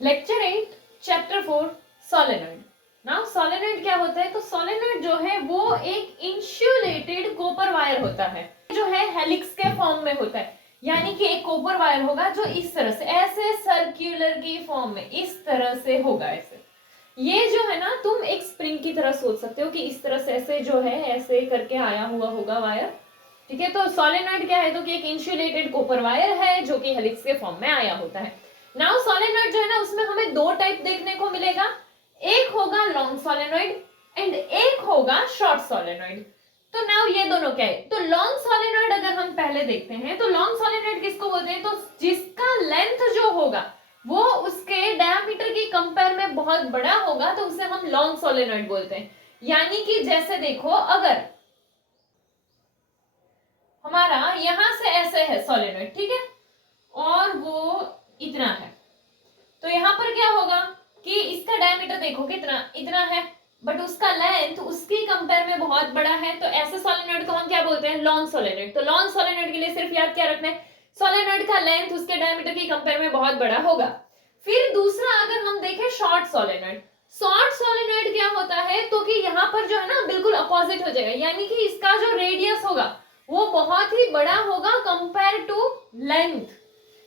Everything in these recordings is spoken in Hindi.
Lecture 8 chapter 4 solenoid. Now solenoid क्या होता है? तो सोलेनॉइड जो है वो एक इंसुलेटेड कॉपर वायर होता है, जो है हेलिक्स के फॉर्म में होता है। यानी कि एक कॉपर वायर होगा जो इस तरह से ऐसे सर्कुलर की फॉर्म में इस तरह से होगा। ऐसे ये जो है ना, तुम एक स्प्रिंग की तरह सोच सकते हो कि इस तरह से ऐसे जो है ऐसे करके आया हुआ होगा वायर। ठीक है, तो सोलेनॉइड क्या है? तो कि एक इंसुलेटेड कॉपर वायर है जो कि हेलिक्स के फॉर्म में आया होता है। नाउ सोलेनॉइड जो है ना, उसमें हमें दो टाइप देखने को मिलेगा। एक होगा लॉन्ग सोलेनॉइड एंड एक होगा शॉर्ट सोलेनॉइड। तो नाउ ये दोनों क्या है? तो लॉन्ग सोलेनॉइड अगर हम पहले देखते हैं तो लॉन्ग सोलेनॉइड किसको बोलते हैं? तो जिसका लेंथ जो होगा वो उसके डायमीटर की कंपेयर में बहुत बड़ा होगा तो उसे हम लॉन्ग सोलेनॉइड बोलते हैं। यानी कि जैसे देखो, अगर हमारा यहां से ऐसे है सोलेनॉइड, ठीक है, और वो इतना है, तो यहां पर क्या होगा कि इसका डायमीटर देखो कितना, इतना है, बट उसका लेंथ उसकी कंपेयर में बहुत बड़ा है। तो ऐसे सोलेनॉइड को हम क्या बोलते हैं? Long solenoid. तो लॉन्ग सोलेनॉइड के लिए सिर्फ याद क्या रखना है? सोलेनॉइड का लेंथ उसके डायमीटर की कंपेयर में बहुत बड़ा होगा। फिर दूसरा अगर हम देखें शॉर्ट सोलेनॉइड, शॉर्ट सोलेनॉइड क्या होता है? तो कि यहाँ पर जो है ना बिल्कुल अपोजिट हो जाएगा, यानी कि इसका जो रेडियस होगा वो बहुत ही बड़ा होगा कंपेयर टू लेंथ,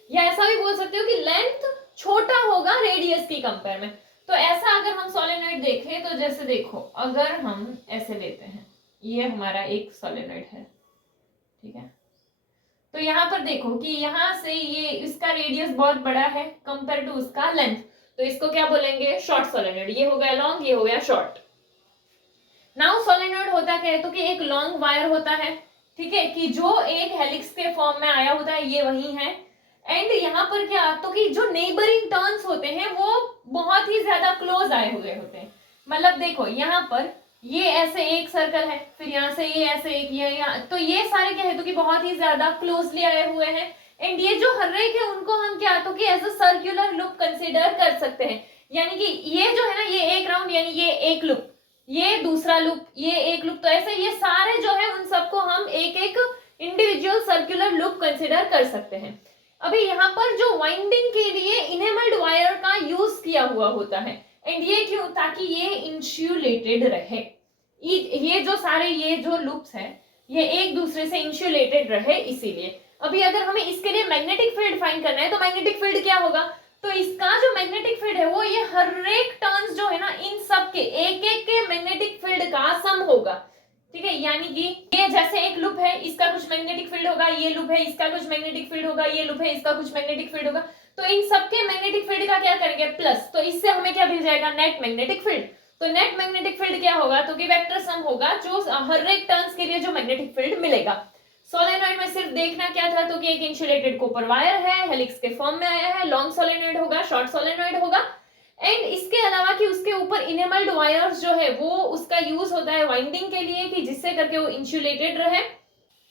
या ऐसा भी बोल सकते हो कि लेंथ छोटा होगा रेडियस की कंपेयर में। तो ऐसा अगर हम सोलेनॉइड देखें तो जैसे देखो, अगर हम ऐसे लेते हैं, ये हमारा एक सोलेनॉइड है, ठीक है, तो यहां पर देखो कि यहां से ये इसका रेडियस बहुत बड़ा है कंपेयर टू उसका लेंथ, तो इसको क्या बोलेंगे? Short solenoid. ये हो गया लॉन्ग, ये हो गया शॉर्ट। नाउ सोलेनॉइड होता क्या है? तो कि एक लॉन्ग वायर होता है, ठीक है, कि जो एक हेलिक्स के फॉर्म में आया होता है, ये वही है। एंड यहाँ पर क्या, तो कि जो नेबरिंग टर्न्स होते हैं वो बहुत ही ज्यादा क्लोज आए हुए होते हैं। मतलब देखो यहाँ पर ये ऐसे एक सर्कल है, फिर यहाँ से ये ऐसे एक, ये यहाँ, तो ये सारे क्या है? तो कि बहुत ही ज्यादा क्लोजली आए हुए हैं। एंड ये जो हर रेख है उनको हम क्या, तो कि as a circular loop consider कर सकते हैं। यानी कि ये जो है ना, ये एक राउंड, यानी ये एक लूप, ये दूसरा लूप, ये एक लूप, तो ऐसे ये सारे जो है उन सबको हम एक एक इंडिविजुअल सर्कुलर लूप कंसिडर कर सकते हैं। अभी यहाँ पर जो वाइंडिंग के लिए इनेमल्ड वायर का यूज किया हुआ होता है, एंड ये क्यों? ताकि ये इंसुलेटेड रहे। ये जो सारे ये जो लूप्स हैं ये एक दूसरे से इंसुलेटेड रहे, इसीलिए। अभी अगर हमें इसके लिए मैग्नेटिक फील्ड फाइंड करना है तो मैग्नेटिक फील्ड क्या होगा? तो इसका जो मैग्नेटिक फील्ड है वो ये हर एक टर्न्स जो है ना, इन सब के एक एक के मैग्नेटिक फील्ड का सम होगा। ठीक है, यानी कि ये जैसे एक लूप है, इसका कुछ मैग्नेटिक फील्ड होगा, ये लूप है, इसका कुछ मैग्नेटिक फील्ड होगा, ये लूप है, इसका कुछ मैग्नेटिक फील्ड होगा, तो इन सबके मैग्नेटिक फील्ड का क्या करेंगे? प्लस। तो इससे हमें क्या मिल जाएगा? Net magnetic field. तो नेट मैग्नेटिक फील्ड क्या होगा? तो कि वेक्टर सम होगा जो हर एक टर्न्स के लिए जो मैग्नेटिक फील्ड मिलेगा। सोलेनॉइड में सिर्फ देखना क्या था? तो कि एक इंसुलेटेड कॉपर वायर है, हेलिक्स के फॉर्म में आया है, लॉन्ग सोलेनॉइड होगा, शॉर्ट सोलेनॉइड होगा। एंड इसके अलावा कि उसके ऊपर इनेमल्ड वायर्स जो है वो उसका यूज होता है वाइंडिंग के लिए, कि जिससे करके वो इंसुलेटेड रहे।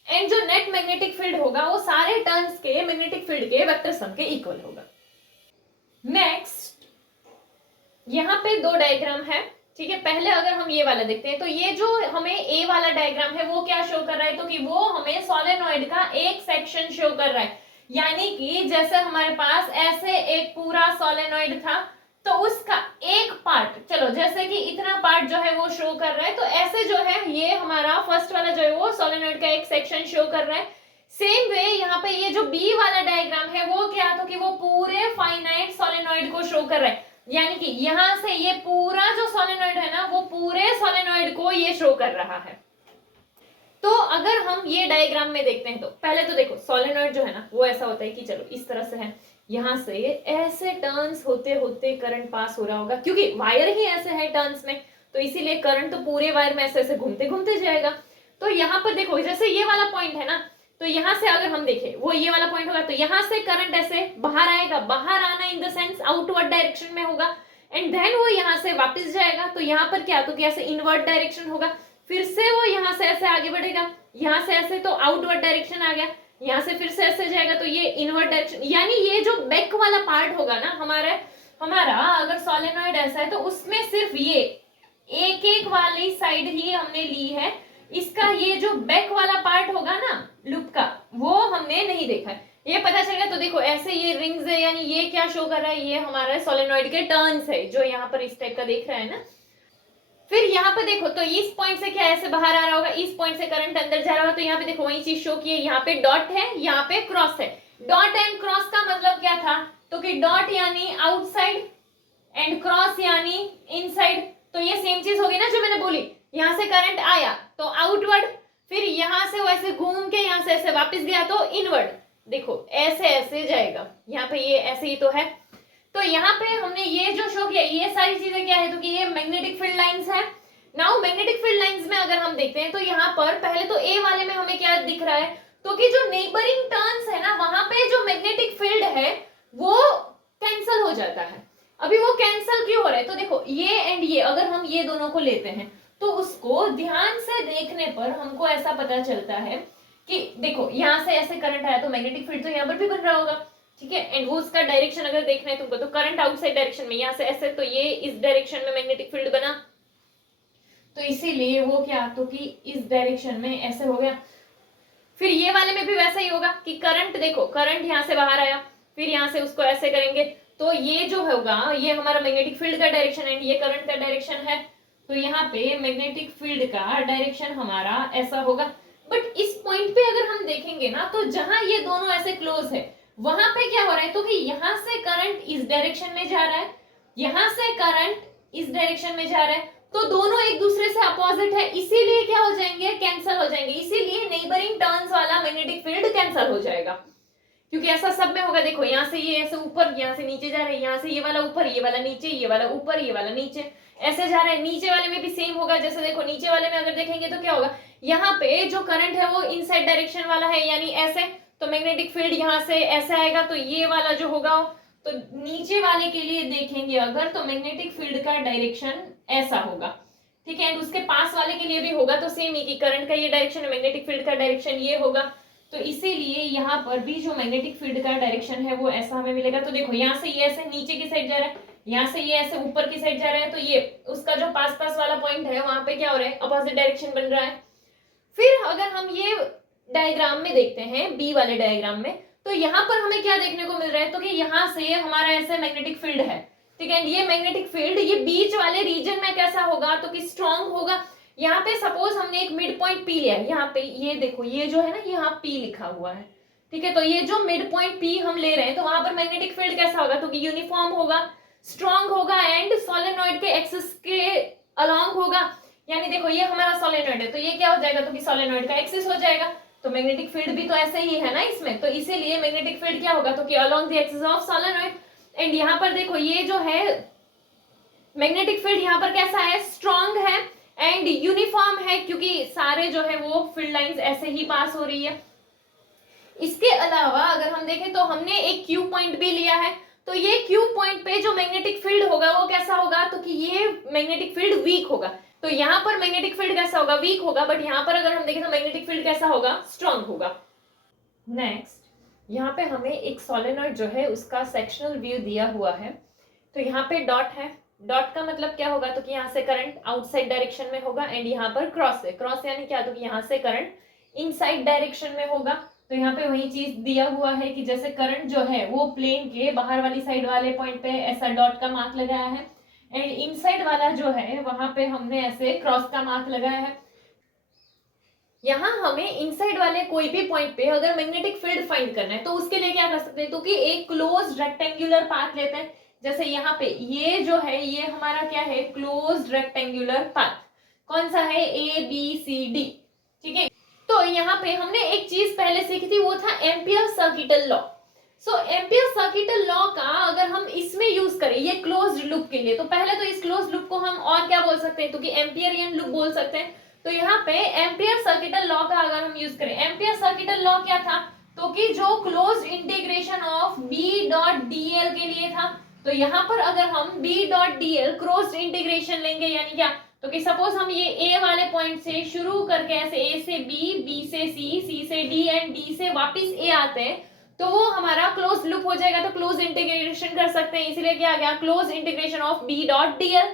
एंड जो नेट मैग्नेटिक फील्ड होगा वो सारे टर्न्स के मैग्नेटिक फील्ड के वेक्टर सम के इक्वल होगा। नेक्स्ट, यहाँ पे दो डायग्राम है, ठीक है। पहले अगर हम ये वाला देखते हैं तो ये जो हमें ए वाला डायग्राम है वो क्या शो कर रहा है? तो कि वो हमें सोलेनॉइड का एक सेक्शन शो कर रहा है। यानी कि जैसे हमारे पास ऐसे एक पूरा सोलेनॉइड था तो उसका एक पार्ट, चलो जैसे कि इतना पार्ट जो है वो शो कर रहा है, तो ऐसे जो है ये हमारा फर्स्ट वाला जो है वो सोलेनॉइड का एक सेक्शन शो कर रहा है। सेम वे यहाँ पे ये जो बी वाला डायग्राम है वो क्या, तो कि वो पूरे फाइनाइट सोलेनॉइड को शो कर रहा है। यानी कि यहां से ये पूरा जो सोलेनॉइड है ना वो पूरे सोलेनॉइड को ये शो कर रहा है। तो अगर हम ये डायग्राम में देखते हैं तो पहले तो देखो सोलेनॉइड जो है ना वो ऐसा होता है कि चलो इस तरह से है, यहां से ऐसे टर्न्स होते होते करंट पास हो रहा होगा, क्योंकि वायर ही ऐसे है टर्न्स में, तो इसीलिए करंट तो पूरे वायर में ऐसे ऐसे घूमते घूमते जाएगा। तो यहाँ पर देखो जैसे ये वाला पॉइंट है ना, तो यहां से अगर हम देखें वो ये वाला पॉइंट होगा, तो यहां से करंट ऐसे बाहर आएगा, बाहर आना in the sense outward direction में होगा, एंड देन वो यहां से वापस जाएगा, तो यहाँ पर क्या, तो कि ऐसे इनवर्ट डायरेक्शन होगा, फिर से वो यहां से ऐसे आगे बढ़ेगा, यहां से ऐसे तो आउटवर्ड डायरेक्शन आ गया, यहां से फिर से ऐसे जाएगा तो ये इनवर्ट डायरेक्शन। यानी ये जो बैक वाला पार्ट होगा ना हमारा हमारा अगर सोलेनॉइड ऐसा है तो उसमें सिर्फ ये एक एक वाली साइड ही हमने ली है, इसका ये जो बैक वाला पार्ट होगा ना लूप का वो हमने नहीं देखा है। ये पता चलेगा। तो देखो ऐसे ये रिंग्स है, यानी ये क्या शो कर रहा है, ये हमारा सोलेनॉइड के टर्न्स है जो यहाँ पर इस टाइप का देख रहा है ना। फिर यहाँ पे देखो तो इस पॉइंट से क्या ऐसे बाहर आ रहा होगा, इस पॉइंट से करंट अंदर जा रहा होगा, तो यहाँ पे देखो वही चीज शो की है, यहाँ पे डॉट है, यहाँ पे क्रॉस है। डॉट एंड क्रॉस का मतलब क्या था, तो कि डॉट यानी आउटसाइड एंड क्रॉस यानी इनसाइड। तो ये सेम चीज होगी ना जो मैंने बोली, यहाँ से करंट आया तो आउटवर्ड, फिर यहाँ से वैसे घूम के यहाँ से ऐसे वापस गया तो इनवर्ड। देखो ऐसे ऐसे जाएगा, यहाँ पे ये ऐसे ही तो है। तो यहाँ पे हमने ये जो शो किया, ये सारी चीजें क्या है, तो कि ये मैग्नेटिक फील्ड लाइंस है। नाउ मैग्नेटिक फील्ड लाइंस में अगर हम देखते हैं तो यहाँ पर पहले तो ए वाले में हमें क्या दिख रहा है, तो कि जो नेबरिंग टर्न्स है ना वहां पे जो मैग्नेटिक फील्ड है वो कैंसल हो जाता है। अभी वो कैंसल क्यों हो रहा है, तो देखो ये एंड ये अगर हम ये दोनों को लेते हैं तो उसको ध्यान से देखने पर हमको ऐसा पता चलता है कि देखो यहाँ से ऐसे करंट आया तो मैग्नेटिक फील्ड तो यहाँ पर भी बन रहा होगा, ठीक है। एंड वो उसका डायरेक्शन अगर देखना है तुमको तो करंट आउटसाइड डायरेक्शन में, यहाँ से ऐसे, तो ये इस डायरेक्शन में मैग्नेटिक फील्ड बना, तो इसीलिए वो क्या, तो कि इस डायरेक्शन में ऐसे हो गया। फिर ये वाले में भी वैसा ही होगा कि करंट देखो, करंट यहाँ से बाहर आया, फिर यहाँ से उसको ऐसे करेंगे तो ये जो होगा ये हमारा मैग्नेटिक फील्ड का डायरेक्शन एंड ये करंट का डायरेक्शन है। तो यहाँ पे मैग्नेटिक फील्ड का डायरेक्शन हमारा ऐसा होगा। बट इस पॉइंट पे अगर हम देखेंगे ना तो जहां ये दोनों ऐसे क्लोज है वहां पे क्या हो रहा है, तो कि यहाँ से करंट इस डायरेक्शन में जा रहा है, यहाँ से करंट इस डायरेक्शन में जा रहा है, तो दोनों एक दूसरे से अपोजिट है, इसीलिए क्या हो जाएंगे, कैंसल हो जाएंगे। इसीलिए नेबरिंग टर्न्स वाला मैग्नेटिक फील्ड कैंसल हो जाएगा, क्योंकि ऐसा सब में होगा। देखो यहाँ से ये ऐसे ऊपर, यहाँ से नीचे जा रहा है, यहाँ से ये वाला ऊपर, ये वाला नीचे, ये वाला ऊपर, ये वाला नीचे, ऐसे जा रहा है। नीचे वाले में भी सेम होगा, जैसे देखो नीचे वाले में अगर देखेंगे तो क्या होगा, यहाँ पे जो करंट है वो इनसाइड डायरेक्शन वाला है, यानी ऐसे, तो मैग्नेटिक फील्ड यहाँ से ऐसे आएगा, तो ये वाला जो होगा, तो नीचे वाले के लिए देखेंगे अगर तो मैग्नेटिक फील्ड का डायरेक्शन ऐसा होगा, ठीक है। एंड उसके पास वाले के लिए भी होगा तो सेम ही, कि करंट का ये डायरेक्शन है, मैग्नेटिक फील्ड का डायरेक्शन ये होगा, तो इसीलिए यहाँ पर भी जो मैग्नेटिक फील्ड का डायरेक्शन है वो ऐसा हमें मिलेगा। तो देखो यहाँ से ये ऐसे नीचे की साइड जा रहा है, यहाँ से ये ऐसे ऊपर की साइड जा रहा है, तो ये उसका जो पास पास वाला पॉइंट है वहां पे क्या हो रहा है, अपोजिट डायरेक्शन बन रहा है। फिर अगर हम ये डायग्राम में देखते हैं, बी वाले डायग्राम में, तो यहाँ पर हमें क्या देखने को मिल रहा है, तो कि यहाँ से हमारा ऐसे मैग्नेटिक फील्ड है, ठीक है। ये मैग्नेटिक फील्ड ये बीच वाले रीजन में कैसा होगा, तो कि स्ट्रॉन्ग होगा। यहाँ पे सपोज हमने एक मिड पॉइंट पी लिया है, यहाँ पे ये देखो ये जो है ना यहाँ पी लिखा हुआ है, ठीक है। तो ये जो मिड पॉइंट पी हम ले रहे हैं तो वहां पर मैग्नेटिक फील्ड कैसा होगा, तो कि यूनिफॉर्म होगा, स्ट्रॉन्ग होगा एंड सोलेनॉइड के एक्सिस के अलोंग होगा। यानी देखो ये हमारा सोलेनॉइड है तो ये क्या हो जाएगा, तो कि सोलेनॉइड का एक्सिस हो जाएगा। तो मैग्नेटिक फील्ड भी तो ऐसे ही है ना इसमें, तो इसीलिए मैग्नेटिक फील्ड क्या होगा, तो कि along the axis of solenoid. And यहाँ पर देखो ये जो है मैग्नेटिक फील्ड यहाँ पर कैसा है, स्ट्रॉन्ग है एंड यूनिफॉर्म है, क्योंकि सारे जो है वो फील्ड लाइंस ऐसे ही पास हो रही है। इसके अलावा अगर हम देखें तो हमने एक क्यू पॉइंट भी लिया है, तो ये क्यू पॉइंट पे जो मैग्नेटिक फील्ड होगा वो कैसा होगा, तो कि ये मैग्नेटिक फील्ड वीक होगा। तो यहाँ पर मैग्नेटिक फील्ड कैसा होगा, वीक होगा, बट यहाँ पर अगर हम देखें तो मैग्नेटिक फील्ड कैसा होगा, स्ट्रॉन्ग होगा। नेक्स्ट यहाँ पे हमें एक सोलेनॉइड जो है उसका सेक्शनल व्यू दिया हुआ है। तो यहाँ पे डॉट है, डॉट का मतलब क्या होगा, तो कि यहाँ से करंट आउटसाइड डायरेक्शन में होगा एंड यहाँ पर क्रॉस है, क्रॉस यानी क्या, तो कि यहाँ से करंट इनसाइड डायरेक्शन में होगा। तो यहाँ पे वही चीज दिया हुआ है कि जैसे करंट जो है वो प्लेन के बाहर वाली साइड वाले पॉइंट पे ऐसा डॉट का मार्क लगाया है एंड इनसाइड वाला जो है वहां पे हमने ऐसे क्रॉस का मार्क लगाया है। यहाँ हमें इनसाइड वाले कोई भी पॉइंट पे अगर मैग्नेटिक फील्ड फाइंड करना है तो उसके लिए क्या कर सकते हैं, तो कि एक क्लोज रेक्टेंगुलर पाथ लेते हैं। जैसे यहाँ पे ये जो है ये हमारा क्या है, क्लोज रेक्टेंगुलर पाथ, कौन सा है, ABCD, ठीक है। तो यहाँ पे हमने एक चीज पहले सीखी थी, वो था एम्पियर सर्किटल लॉ। सो एम्पियर सर्किटल लॉ का अगर हम इसमें यूज करें ये क्लोज लूप के लिए, तो पहले तो इस क्लोज लूप को हम और क्या बोल सकते हैं, तो कि एम्पियरियन लूप बोल सकते हैं। तो यहाँ पे एम्पियर सर्किटल लॉ का अगर हम यूज करें, एम्पियर सर्किटल लॉ क्या था, तो कि जो क्लोज इंटीग्रेशन ऑफ B.dl के लिए था। तो यहाँ पर अगर हम B.dl क्लोज इंटीग्रेशन लेंगे, यानी क्या, तो कि सपोज हम ये A वाले पॉइंट से शुरू करके ऐसे A से B, B से C, C से D एंड D से वापस A आते हैं, तो वो हमारा क्लोज लूप हो जाएगा। तो क्लोज इंटीग्रेशन कर सकते हैं, इसलिए क्या आ गया, क्लोज इंटीग्रेशन ऑफ B.dl।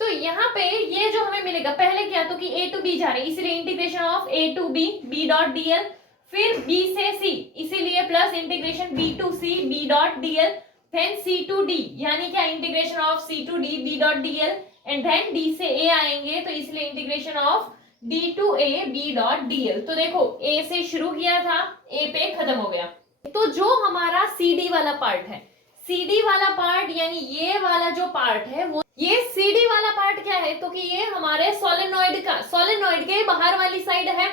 तो यहाँ पे ये जो हमें मिलेगा, पहले क्या, तो कि A to B जा रहे हैं, इसलिए integration of A to B, B.dl। फिर B से C, इसीलिए plus integration B to C B dot dl, then C to D, यानी क्या integration of C to D B dot dl, and then D से A आएंगे तो इसलिए integration of D to A B dot dl। तो देखो A से शुरू किया था, A पे खत्म हो गया। तो जो हमारा CD वाला पार्ट है, CD वाला पार्ट यानी ये वाला जो पार्ट है वो, ये CD वाला पार्ट क्या है, तो कि ये हमारे सोलेनॉइड का, सोलेनॉइड के बाहर वाली साइड है।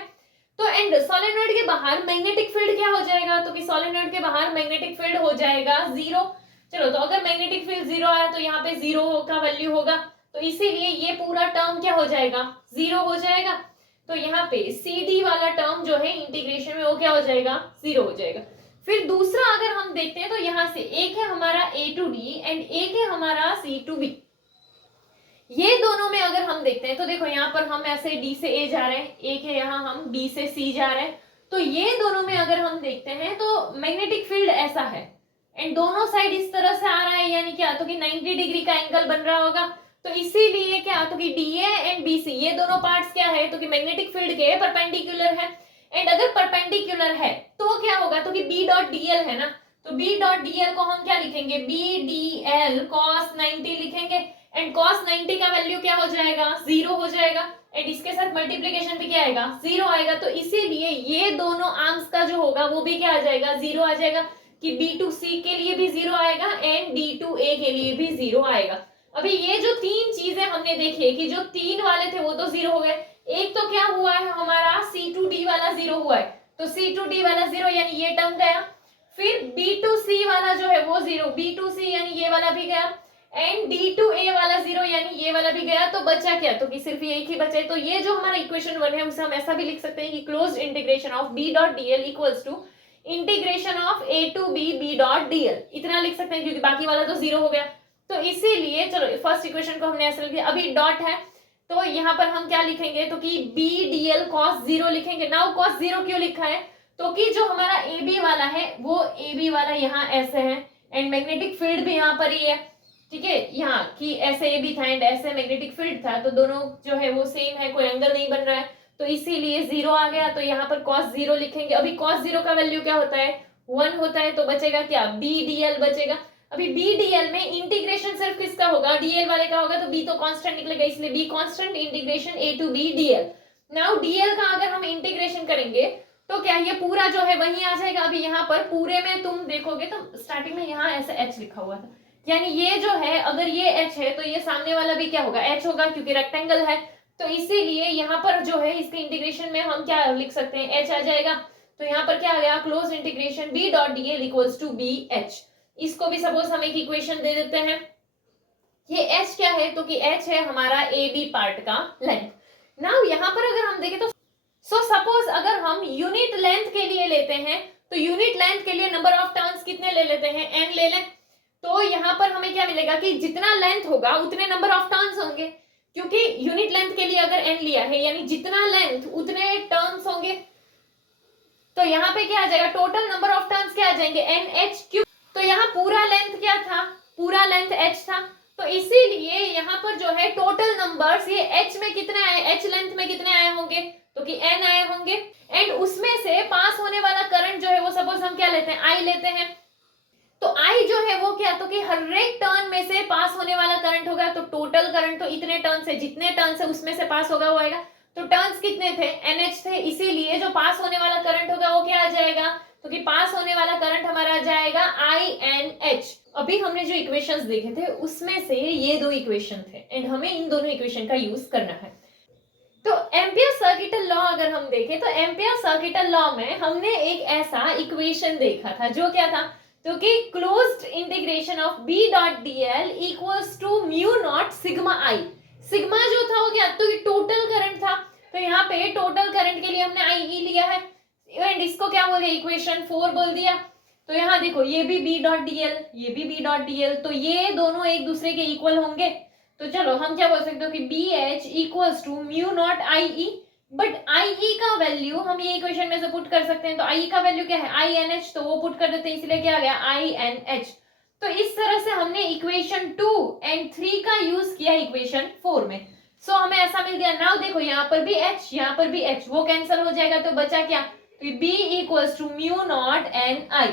तो एंड सोलेनॉइड के बाहर मैग्नेटिक फील्ड क्या हो जाएगा, तो कि सोलेनॉइड के बाहर मैग्नेटिक फील्ड हो जाएगा 0। चलो, तो अगर मैग्नेटिक फील्ड 0 आया तो यहाँ पे 0 का वैल्यू होगा, तो इसीलिए ये पूरा टर्म क्या हो जाएगा, 0 हो जाएगा। तो यहाँ पे CD वाला टर्म जो है इंटीग्रेशन में वो क्या हो जाएगा, 0 हो जाएगा। फिर दूसरा अगर हम देखते हैं तो यहाँ से एक है हमारा A to D एंड एक है हमारा C to B। ये दोनों में अगर हम देखते हैं तो देखो यहाँ पर हम ऐसे D से A जा रहे हैं, एक है यहाँ हम B से C जा रहे हैं। तो ये दोनों में अगर हम देखते हैं तो मैग्नेटिक फील्ड ऐसा है एंड दोनों साइड इस तरह से आ रहा है, यानी क्या, तो कि 90 डिग्री का एंगल बन रहा होगा। तो इसीलिए क्या, तो कि DA एंड BC ये दोनों पार्ट्स क्या है, तो कि मैग्नेटिक फील्ड के परपेंडिकुलर है। एंड अगर परपेंडिकुलर है तो क्या होगा, तो कि B डॉट dl है ना, तो B डॉट dl को हम क्या लिखेंगे, BDL cos 90 लिखेंगे एंड cos 90 का वैल्यू क्या हो जाएगा, 0 हो जाएगा एंड इसके साथ मल्टीप्लिकेशन भी क्या आएगा, 0 आएगा। तो इसीलिए ये दोनों आर्म्स का जो होगा वो भी क्या आ जाएगा, 0 आ जाएगा, कि B to C के लिए भी 0 आएगा एंड D to A के लिए भी 0 आएगा। अभी ये जो तीन चीजें हमने देखी है कि जो तीन वाले थे वो तो 0 हो गए, एक तो क्या हुआ है हमारा C to D वाला 0 हुआ है, तो C to D वाला 0 यानी ये टर्म गया। फिर B to C वाला जो है वो 0, B to C यानी ये वाला भी गया एंड D to A वाला 0 यानी ये वाला भी गया। तो बचा क्या, तो कि सिर्फ ये एक ही बचा है। तो ये जो हमारा इक्वेशन 1 है उसे हम ऐसा भी लिख सकते हैं कि closed integration of B dot dl equals to integration of A to B B dot dl, इतना लिख सकते हैं क्योंकि बाकी वाला तो 0 हो गया। तो इसीलिए चलो फर्स्ट इक्वेशन को हमने ऐसा लिख दिया। अभी डॉट है तो यहाँ पर हम क्या लिखेंगे, तो कि BDL cos 0 लिखेंगे। नाउ cos 0 क्यों लिखा है, तो कि जो हमारा AB वाला है वो AB वाला यहाँ ऐसे है एंड मैग्नेटिक फील्ड भी यहाँ पर ही है, ठीक है, यहाँ कि ऐसे AB था एंड ऐसे मैग्नेटिक फील्ड था, तो दोनों जो है वो सेम है, कोई एंगल नहीं बन रहा है, तो इसीलिए 0 आ गया। तो यहाँ पर cos 0 लिखेंगे। अभी cos 0 का वैल्यू क्या होता है, 1 होता है, तो बचेगा क्या, BDL बचेगा। अभी BDL में इंटीग्रेशन सिर्फ किसका होगा, DL वाले का होगा, तो B तो कांस्टेंट निकलेगा, इसलिए B constant integration A to B DL। Now DL का अगर हम इंटीग्रेशन करेंगे तो क्या ये पूरा जो है वही आ जाएगा। अभी यहाँ पर पूरे में तुम देखोगे तो स्टार्टिंग में यहाँ ऐसे H लिखा हुआ था, यानी ये जो है अगर ये H है तो ये सामने वाला भी क्या होगा, H होगा, क्योंकि रेक्टेंगल है। तो इसीलिए यहाँ पर जो है इसके इंटीग्रेशन में हम क्या लिख सकते हैं, H आ जाएगा। तो यहाँ पर क्या आ गया, close integration B dot dl equals to BH। इसको भी सपोज हम एक इक्वेशन दे देते हैं। ये H क्या है, तो कि H है हमारा AB पार्ट का लेंथ। नाउ यहाँ पर अगर हम देखें तो सपोज अगर हम यूनिट लेंथ के लिए लेते हैं तो यूनिट लेंथ के लिए नंबर ऑफ टर्न्स कितने ले लेते हैं, n ले लें। तो यहाँ पर हमें क्या मिलेगा कि जितना लेंथ होगा उतने नंबर ऑफ टर्न्स होंगे, क्योंकि यूनिट लेंथ के लिए अगर n लिया है यानी जितना लेंथ उतने टर्न्स होंगे। तो यहाँ पे क्या आ जाएगा, टोटल नंबर ऑफ टर्न्स क्या आ जाएंगे, NH3। तो यहाँ पूरा लेंथ क्या था, पूरा लेंथ h था, तो इसीलिए यहाँ पर जो है टोटल नंबर्स ये h में कितने आए, h लेंथ में कितने आए होंगे, तो कि n आए होंगे एंड उसमें से पास होने वाला करंट जो है वो सपोज हम क्या लेते हैं, I लेते हैं। तो I जो है वो क्या, तो कि हर एक टर्न में से पास होने वाला करंट होगा। तो टोटल करंट तो इतने टर्न से, जितने टर्न से उसमें से पास होगा वो आएगा। तो टर्न्स कितने थे, NH थे, इसीलिए जो पास होने वाला करंट होगा वो क्या आ जाएगा, तो कि पास होने वाला करंट हमारा आ जाएगा INH। अभी हमने जो इक्वेशंस देखे थे उसमें से ये दो इक्वेशन थे एंड हमें इन दोनों इक्वेशन का यूज करना है। तो एम्पियर सर्किटल लॉ अगर हम देखें तो एम्पियर सर्किटल लॉ में हमने एक ऐसा इक्वेशन देखा था जो क्या था, तो कि closed integration of B dot dl equals to mu naught sigma I। Sigma जो था वो क्या, तो टोटल करंट था, तो यहाँ पे टोटल करंट के लिए हमने IE लिया है एंड इसको क्या बोल दिया, इक्वेशन 4 बोल दिया। तो यहाँ देखो ये भी B डॉट dl, ये भी B डॉट dl, तो ये दोनों एक दूसरे के इक्वल होंगे। तो चलो हम क्या बोल सकते हो कि BH equals to mu naught IE, but IE का वैल्यू हम ये इक्वेशन में से पुट कर सकते हैं। तो IE का वैल्यू क्या है, INH, तो वो पुट कर देते हैं, इसलिए क्या आ गया INH। तो इस तरह से हमने इक्वेशन 2 एंड 3 का यूज किया इक्वेशन 4 में। सो हमें ऐसा मिल गया। नाउ देखो यहाँ पर भी H, यहाँ पर भी H, वो कैंसिल हो जाएगा, तो बचा क्या, तो B equals to mu naught n I.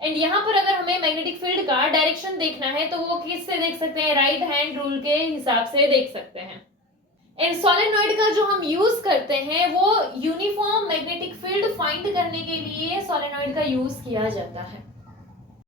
And यहाँ पर अगर हमें मैग्नेटिक फील्ड का डायरेक्शन देखना है तो वो किससे देख सकते हैं, राइट हैंड रूल के हिसाब से देख सकते हैं। एंड सोलेनोइड का जो हम यूज करते हैं वो यूनिफॉर्म मैग्नेटिक फील्ड फाइंड करने के लिए सोलेनोइड का यूज किया जाता है।